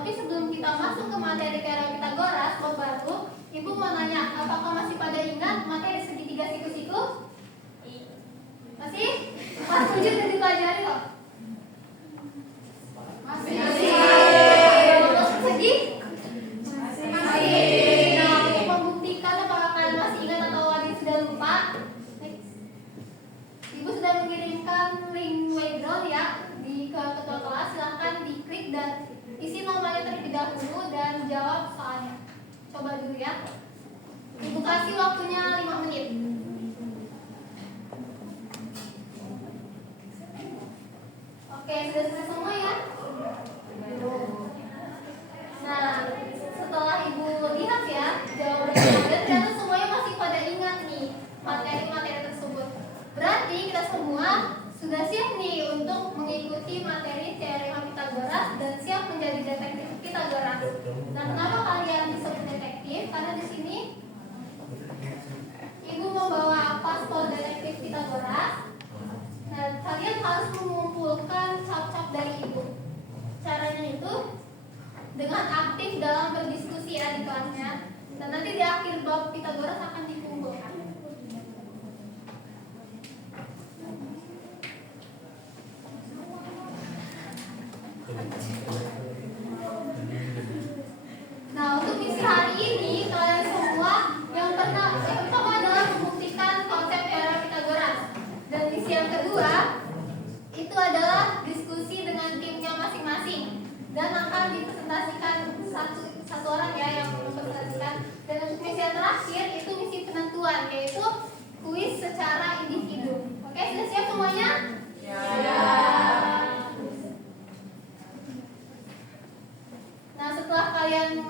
Tapi sebelum kita masuk ke materi teorem Pitagoras bab baru, Ibu mau nanya, apakah masih pada ingat materi segitiga siku-siku? Masih? Kelas 7 sudah dipelajari kok? Masih. Kalau persegi? Masih. Nah, untuk membuktikan apakah kalian masih ingat atau ada yang sudah lupa, Ibu sudah mengirimkan link Webdrive ya ke ketua kelas. Silahkan diklik dan isi namanya terlebih dahulu dan jawab soalnya. Coba dulu ya. Ibu kasih waktunya 5 menit. Oke, sudah selesai semua ya? Nah, setelah Ibu lihat ya jawabannya, ternyata semuanya masih pada ingat nih materi-materi tersebut. Berarti kita semua sudah siap nih untuk mengikuti materi teorema Pitagoras dan siap menjadi detektif Pitagoras. Nah, kenapa kalian disebut detektif? Karena di sini Ibu membawa paspor detektif Pitagoras. Nah, kalian harus mengumpulkan cap-cap dari Ibu. Caranya itu dengan aktif dalam berdiskusi ya di kelasnya. Dan nanti di akhir bab Pitagoras akan dikumpulkan. Nah, untuk misi hari ini kalian semua yang pertama adalah membuktikan konsep teorem Pitagoras. Dan misi yang kedua itu adalah diskusi dengan timnya masing-masing dan akan dipresentasikan satu orang ya yang mempresentasikan. Dan untuk misi yang terakhir itu misi penentuan, yaitu kuis secara individu. Oke, sudah siap semuanya? Ya. Nah, setelah kalian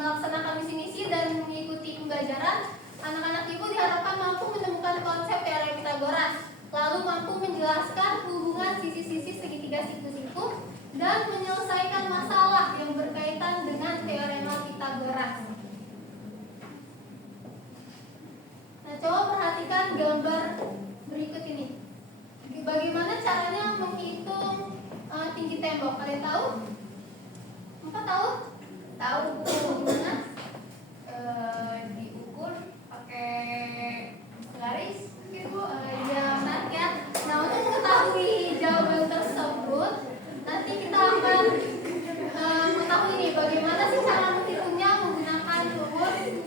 melaksanakan misi-misi dan mengikuti pembelajaran, anak-anak Ibu diharapkan mampu menemukan konsep teorem Pitagoras, lalu mampu menjelaskan hubungan sisi-sisi segitiga siku-siku dan menyelesaikan masalah yang berkaitan dengan teorema Pitagoras. Nah, coba perhatikan gambar berikut ini. Bagaimana caranya menghitung tinggi tembok? Kalian tahu? Empat tahu? Tahu. Gimana? Diukur pakai garis gitu. Ya, menarik ya. Nah, untuk mengetahui jawaban tersebut, nanti kita akan mengetahui nih bagaimana sih cara menghitungnya menggunakan rumus.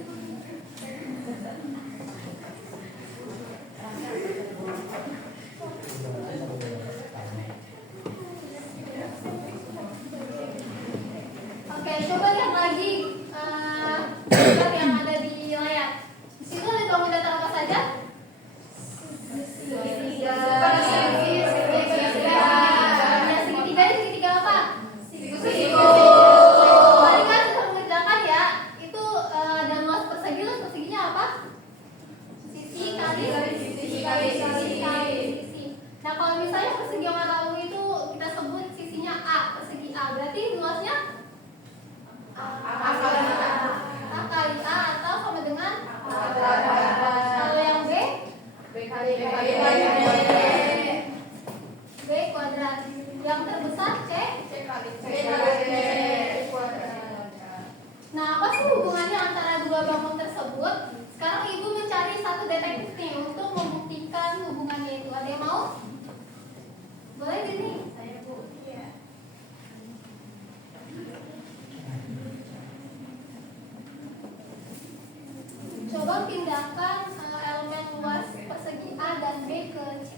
Oke, coba lihat lagi gambar yang ada di layar. Di situ ada bangun datar apa saja? Segitiga apa? Siku. Tadi kan sudah mengerjakan ya. Itu ada luas persegi. Luas perseginya apa? Sisi kali sisi. Nah, kalau misalnya persegi yang warna ungu itu kita sebut sisinya A, persegi A. Berarti luasnya A kali A atau sama dengan kalau yang B kali B kuadrat. Yang terbesar C kali C kuadrat. Nah, apa sih hubungannya antara dua bangun tersebut? Sekarang Ibu mencari satu detektif nih untuk membuktikan hubungannya itu. Ada yang mau? Boleh gini? Saya Bu. Iya. Coba pindahkan elemen luas persegi A dan B ke C.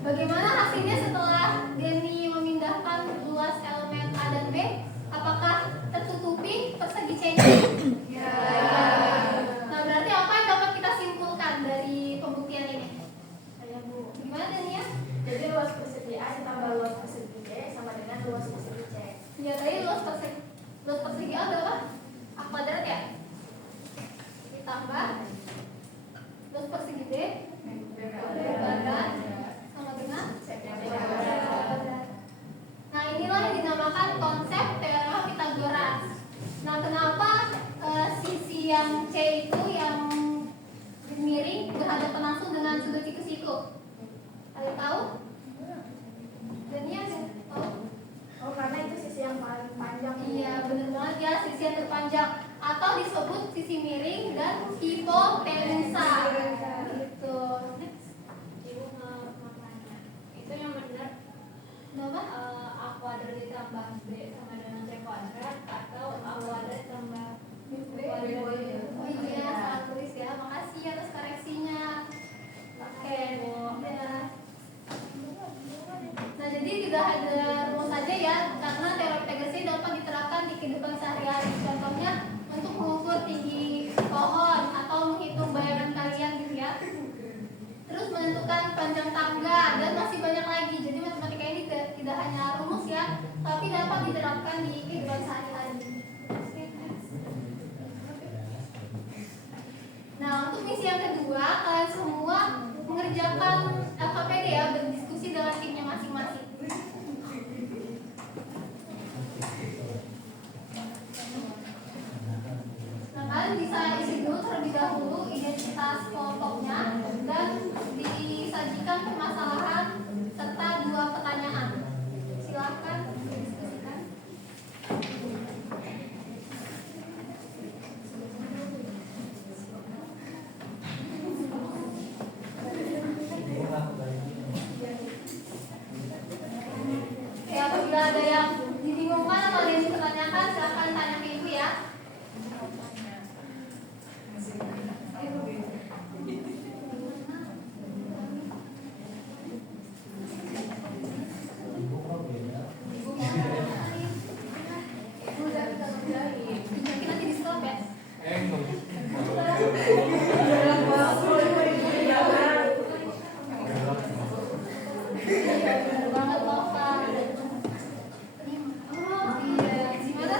Bagaimana hasilnya setelah Denny memindahkan luas elemen A dan B? Apakah tertutupi persegi C-nya? Ya. Nah, berarti apa yang dapat kita simpulkan dari pembuktian ini? Bu. Gimana Denny ya? Jadi luas persegi A ditambah luas persegi B sama dengan luas persegi C. Ya, tadi luas persegi A berapa? A kuadrat ya? ditambah terus persegi D badan sama dengan kuadrat. Nah, inilah yang dinamakan konsep teorema Pythagoras. Nah, kenapa sisi yang C itu yang miring berhadapan langsung dengan sudut siku-siku? Ada tahu? Dan iya tahu? Oh, karena itu sisi yang paling panjang. Iya, benar banget ya, sisi yang terpanjang atau disebut sisi miring dan hipotenusa. Gitu. Ibu mau tanya, itu yang benar Kenapa? A kuadrat ditambah B sama dengan C kuadrat atau A kuadrat tambah B kuadrat? Oh iya, salah tulis ya. Makasih atas koreksinya. Oke, ya. Nah, jadi tidak ada rumus saja ya, karena teori Pythagoras ini dapat diterapkan di kehidupan sehari-hari. Contohnya untuk mengukur tinggi pohon atau menghitung bayangan kalian gitu ya. Terus menentukan panjang tangga dan masih banyak lagi. Jadi matematika ini tidak hanya rumus ya, tapi dapat diterapkan di kehidupan sehari-hari. Nah, untuk misi yang kedua, kalian semua mengerjakan LKPD ya, berdiskusi dengan timnya masing-masing. Nah, kalian bisa isi dulu terlebih dahulu identitas kelompoknya dan disajikan permasalahan serta 2 pertanyaan. Silakan didiskusikan. Ya, apabila ada yang dibingungkan atau ada yang dipertanyakan, silakan tanya ke ibu ya. Nanti di stop ya. Banget Nova. Oh iya, gimana?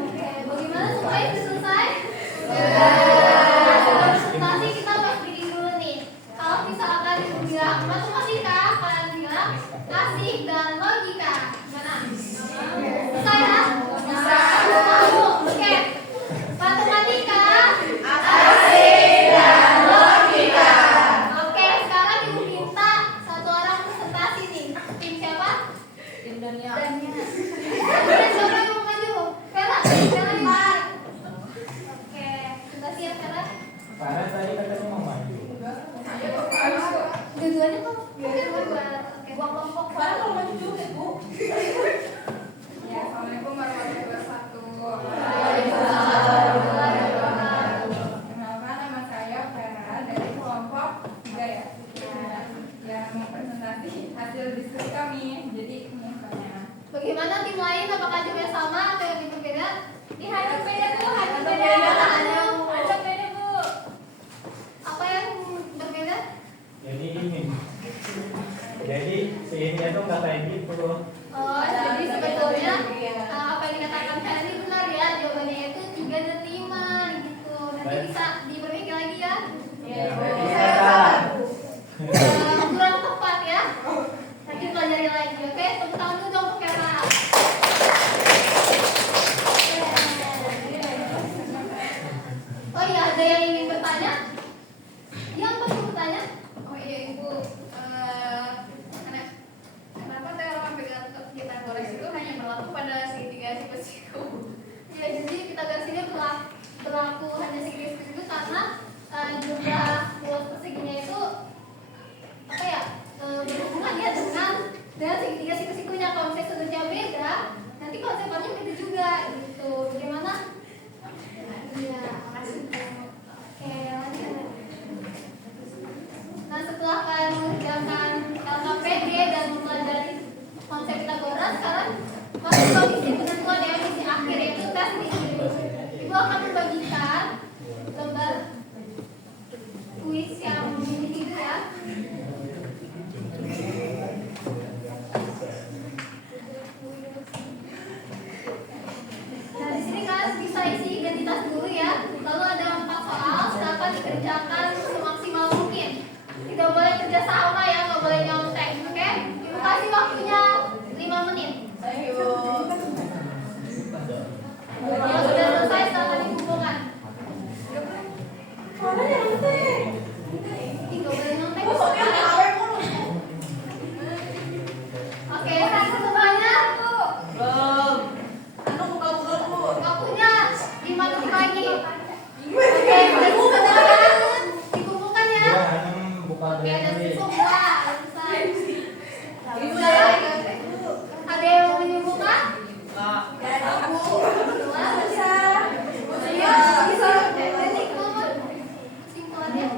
Oke, bagaimana semuanya sudah selesai? Presentasi kita harus bikin dulu nih. Kalau misalkan ibu bilang matematika, kalian bilang asik dan logika. Gimana? Bisa ya? Bisa. Oke. Matematika, asik dan logika. Oke, sekarang ibu minta satu orang presentasi nih. Tim siapa? Tim Dania. Siapa yang mau maju? Vera, Vera di depan. Oke, presentasi ya Vera. Farah tadi katanya mau maju. Dua-duanya kok. Oke, buang kelompok. Farah mau maju juga, Bu. Ya, Assalamualaikum warahmatullahi wabarakatuh. Kenalkan, nama saya Vera dari kelompok 3 ya. Yang presentasi hasil diskusi kami. Jadi ini pertanyaan. Bagaimana tim lain? Apakah juga sama atau lebih berbeda? Ada beda Bu, ada Ada beda. beda. Ada beda Bu. Apa yang berbeda? Jadi ini. Jadi si ini tuh nggak kayak gitu. Oh, jadi sebetulnya apa yang dikatakan Vera ini benar ya. Jawabannya itu 3 dan 5 gitu. Nanti bisa diperbaiki lagi ya. Ya, berarti saya salah. Kurang tepat ya. Nanti pelajari lagi. Oke, tepuk tangan dulu dong untuk Vera. Oh iya, ada yang ingin bertanya? Yang mau bertanya? Oh iya Ibu, kenapa teorema kerjakan semaksimal mungkin. Tidak boleh kerja sama ya, nggak boleh nyontek, oke? Ibu kasih waktunya 5 menit. Yang sudah selesai silahkan dikumpulkan. Ih, nggak boleh nyontek. Oke, semuanya. Waktunya 5 detik lagi. Oke, dikumpulkan ya. Ya, Hanum buka Oke, dulu. dan semua selesai. Sudah? Ada yang mau menyembuhkan? Dua. Iya, bisa. Kesimpulannya.